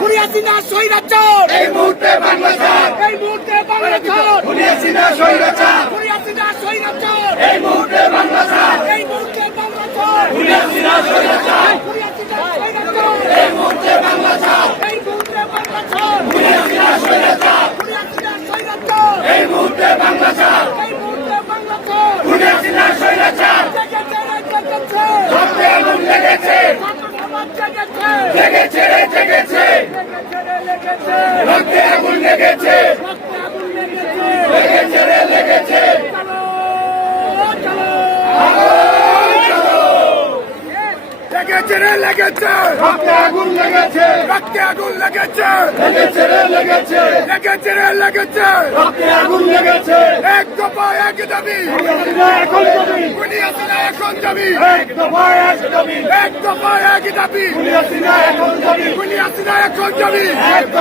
খুনি হাসিনা স্বৈরাচার, এই মুহূর্তে বাংলা ছাড়, এই মুহূর্তে বাংলা ছাড়, খুনি হাসিনা স্বৈরাচার, খুনি হাসিনা স্বৈরাচার, এই মুহূর্তে বাংলা ছাড়, এই মুহূর্তে বাংলা ছাড়, খুনি হাসিনা স্বৈরাচার, খুনি হাসিনা স্বৈরাচার, এই মুহূর্তে বাংলা ছাড়, এই মুহূর্তে বাংলা ছাড়, খুনি হাসিনা স্বৈরাচার, খুনি হাসিনা স্বৈরাচার, এই মুহূর্তে বাংলা ছাড়, এই মুহূর্তে বাংলা ছাড়, খুনি হাসিনা স্বৈরাচার, জেগেছে রে জেগেছে, রক্তে আগুন লেগেছে, ছাত্র সমাজ জেগেছে, লেগেছে রে জেগেছে, লেগেছে রে লেগেছে, রক্তে আগুন লেগেছে, রক্তে আগুন লেগেছে, লেগেছে রে লেগেছে, চলো চলো, লেগেছে রে লেগেছে, রক্তে আগুন লেগেছে, রক্তে আগুন লেগেছে, লেগেছে রে লেগেছে, লেগেছে রে লেগেছে, রক্তে আগুন লেগেছে, এক দফা এক দাবি, খুনি হাসিনা এখন যাবি, এক দফা এক দাবি, এক দফা এক দাবি, খুনি হাসিনা এখন যাবি, খুনি হাসিনা এখন যাবি,